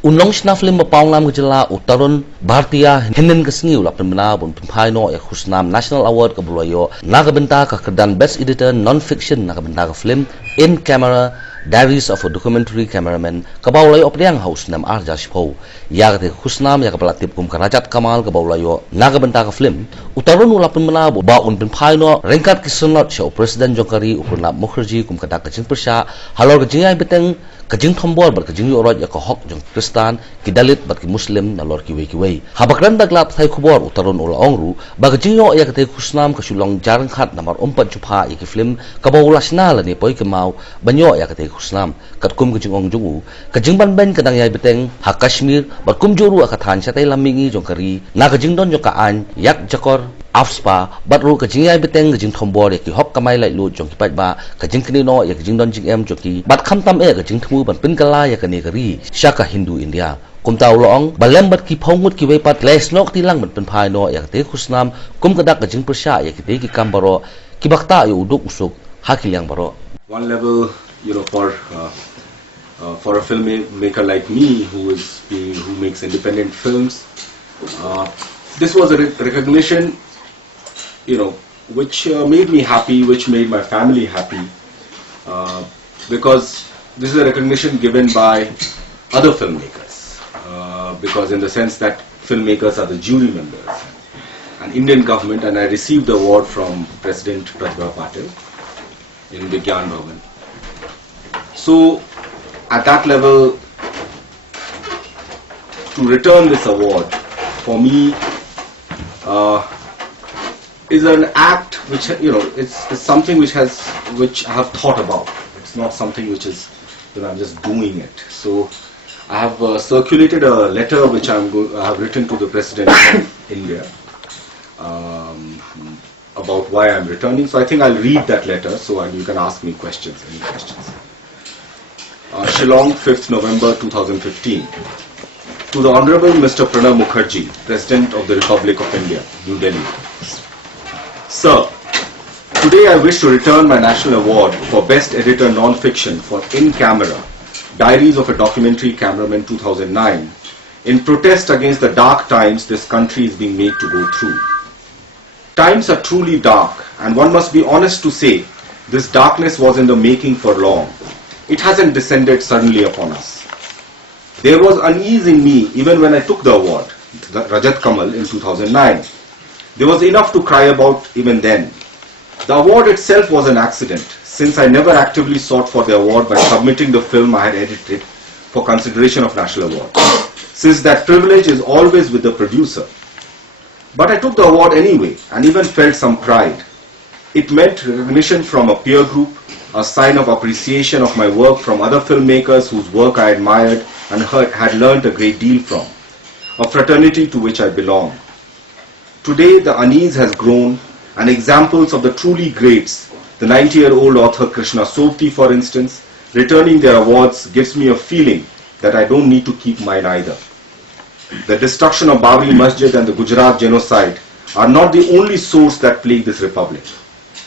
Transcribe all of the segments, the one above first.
Unong film mapaulam gejala Tarun Bhartiya Hinden kesengi ulap pemena bun Pynphai no Khusnam National Award ke bulayo naga benta ke kedan Best Editor Non-Fiction naga benta ke film In Camera Diaries of a Documentary Cameraman ke bulayo opdiang Khusnam Arjashpo ya ke Khusnam ya ke pelatip kum Rajat Kamal ke bulayo naga benta ke film Tarun ulap pemena ba un Pynphai no rengkat kisenot show Presiden Jokowi Pranab Mukherjee kum kada kejing persya halor kejingai beteng kejing tombol ber kejing orot ya ke hok jong Kristan ki Dalit bat ki Muslim na lor ki wei habakran daglat thai khubor Tarun ul ongru ba kejing yo ya ke Khusnam ke sulong jarang khat namar 4 chupha ya ki film ka baulasna la ni poi ke mau banyo ya ke Khusnam kat kum kejing ong jungu kejing ban ben kadang ya beteng ha Kashmir bat kum joru akathan chatai lamingi jong kari na kejing don jo ka an yak jakor afspa batru kejing ya beteng kejing tombol ya ki hok kamai lai lu jong ki pat ba kejing kini no ya kejing don jing em joki bat kham tam kejing thmu ban pin kala ya kani kari syaka Hindu India kum tau loong balem bat ki phongut ki wepat les nok tilang ban Pynphai no ya te Khusnam kum kadak kejing persya ya ki te ki kambaro ki bakta yu uduk usuk hakil yang baro. One level, for a filmmaker like me who makes independent films, this was a recognition, which made me happy, which made my family happy, because this is a recognition given by other filmmakers, because in the sense that filmmakers are the jury members, an Indian government, and I received the award from President Pratibha Patil in Vigyan Bhavan. So at that level, to return this award for me is an act which it's something which I have thought about. It's not something which is I'm just doing it. So I have circulated a letter which I have written to the President of India about why I'm returning. So I think I'll read that letter so you can ask me questions, any questions. Shillong, 5th November 2015. To the Honorable Mr. Pranab Mukherjee, President of the Republic of India, New Delhi. Sir, today I wish to return my National Award for Best Editor Non-Fiction for In Camera, Diaries of a Documentary Cameraman 2009, in protest against the dark times this country is being made to go through. Times are truly dark, and one must be honest to say, this darkness was in the making for long. It hasn't descended suddenly upon us. There was unease in me even when I took the award, the Rajat Kamal, in 2009. There was enough to cry about even then. The award itself was an accident, since I never actively sought for the award by submitting the film I had edited for consideration of National Award, since that privilege is always with the producer. But I took the award anyway, and even felt some pride. It meant recognition from a peer group, a sign of appreciation of my work from other filmmakers whose work I admired and had learnt a great deal from, a fraternity to which I belong. Today the unease has grown, and examples of the truly greats, the 90-year-old author Krishna Sobti for instance, returning their awards gives me a feeling that I don't need to keep mine either. The destruction of Babri Masjid and the Gujarat genocide are not the only source that plague this republic.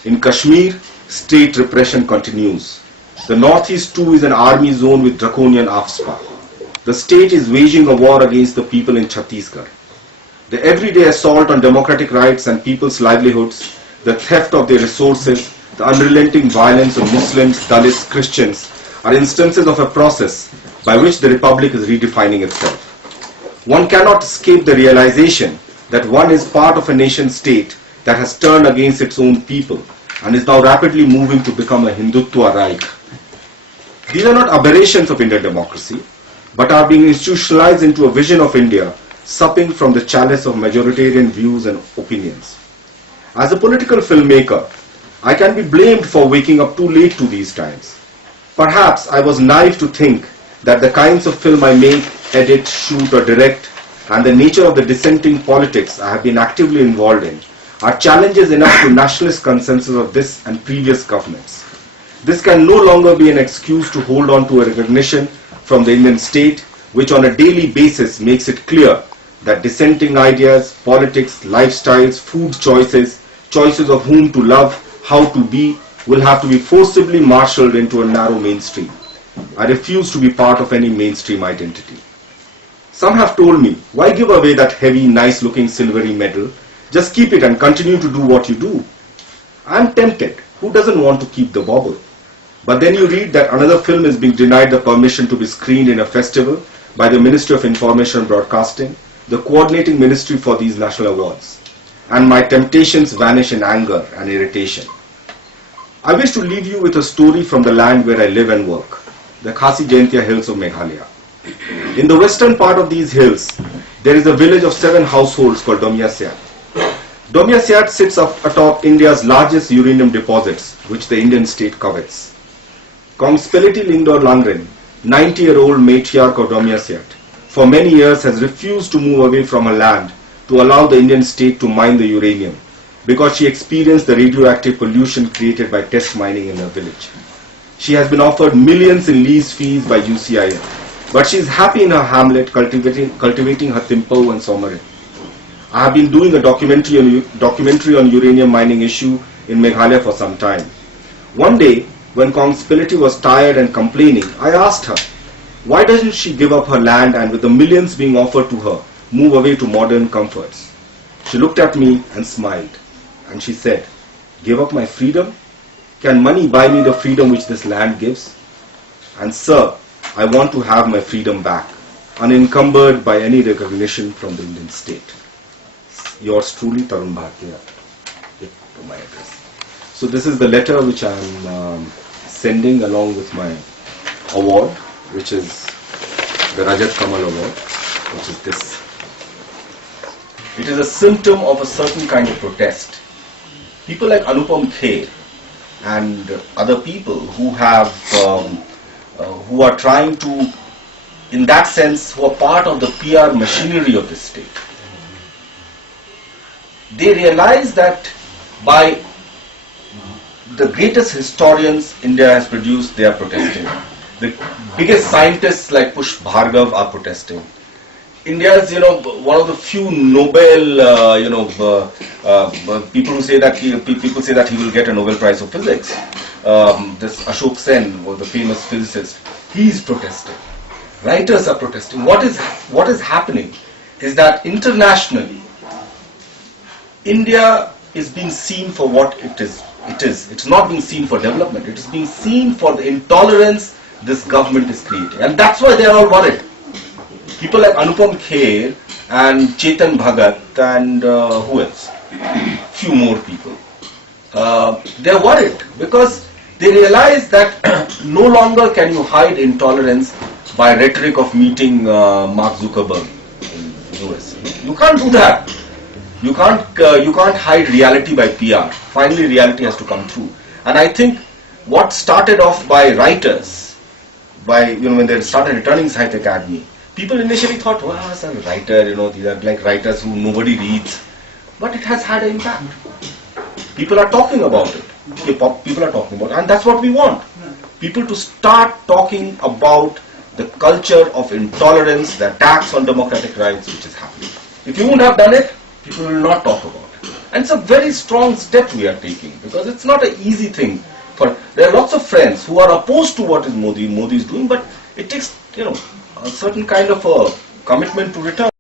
In Kashmir, state repression continues. The northeast too is an army zone with draconian AFSPA. The state is waging a war against the people in Chhattisgarh. The everyday assault on democratic rights and people's livelihoods, the theft of their resources, the unrelenting violence of Muslims, Dalits, Christians are instances of a process by which the republic is redefining itself. One cannot escape the realization that one is part of a nation state that has turned against its own people and is now rapidly moving to become a Hindutva Reich. These are not aberrations of Indian democracy, but are being institutionalized into a vision of India supping from the chalice of majoritarian views and opinions. As a political filmmaker, I can be blamed for waking up too late to these times. Perhaps I was naive to think that the kinds of film I make, edit, shoot or direct, and the nature of the dissenting politics I have been actively involved in are challenges enough to nationalist consensus of this and previous governments. This can no longer be an excuse to hold on to a recognition from the Indian state, which on a daily basis makes it clear that dissenting ideas, politics, lifestyles, food choices, choices of whom to love, how to be, will have to be forcibly marshaled into a narrow mainstream. I refuse to be part of any mainstream identity. Some have told me, why give away that heavy, nice-looking silvery medal? Just keep it and continue to do what you do. I am tempted. Who doesn't want to keep the bauble? But then you read that another film is being denied the permission to be screened in a festival by the Ministry of Information and Broadcasting, the coordinating ministry for these national awards. And my temptations vanish in anger and irritation. I wish to leave you with a story from the land where I live and work, the Khasi Jaintia hills of Meghalaya. In the western part of these hills, there is a village of 7 households called Domyasyat. Domyasyat sits atop India's largest uranium deposits, which the Indian state covets. Kongspeliti Lingdor Langren, 90-year-old matriarch of Domyasyat, for many years has refused to move away from her land to allow the Indian state to mine the uranium because she experienced the radioactive pollution created by test mining in her village. She has been offered millions in lease fees by UCIL, but she is happy in her hamlet cultivating her Pynphai and Somarin. I have been doing a documentary on uranium mining issue in Meghalaya for some time. One day, when Kongspeliti was tired and complaining, I asked her, why doesn't she give up her land and with the millions being offered to her, move away to modern comforts? She looked at me and smiled, and she said, give up my freedom? Can money buy me the freedom which this land gives? And sir, I want to have my freedom back, unencumbered by any recognition from the Indian state. Yours truly, Tarun to my address. So this is the letter which I am sending along with my award, which is the Rajat Kamal award, which is this. It is a symptom of a certain kind of protest. People like Anupam Kher and other people who have, who are trying to, in that sense, who are part of the PR machinery of the state. They realize that by the greatest historians India has produced, they are protesting. The biggest scientists like Pushp Bhargav are protesting. India is, one of the few Nobel, people who say that people say that he will get a Nobel Prize of Physics. This Ashok Sen, the famous physicist, he is protesting. Writers are protesting. What is happening is that internationally, India is being seen for what it is. It's not being seen for development. It is being seen for the intolerance this government is creating. And that's why they are all worried. People like Anupam Kher and Chetan Bhagat and who else? Few more people. They're worried because they realize that no longer can you hide intolerance by rhetoric of meeting Mark Zuckerberg in US. You can't do that. You can't hide reality by PR. Finally, reality has to come through. And I think what started off by writers, when they started returning Sahitya Academy, people initially thought, wow, as a writer, these are like writers who nobody reads. But it has had an impact. People are talking about it. People are talking about it. And that's what we want. People to start talking about the culture of intolerance, the attacks on democratic rights, which is happening. If you wouldn't have done it, people will not talk about it. And it's a very strong step we are taking because it's not an easy thing. There are lots of friends who are opposed to what Modi is doing, but it takes a certain kind of a commitment to return.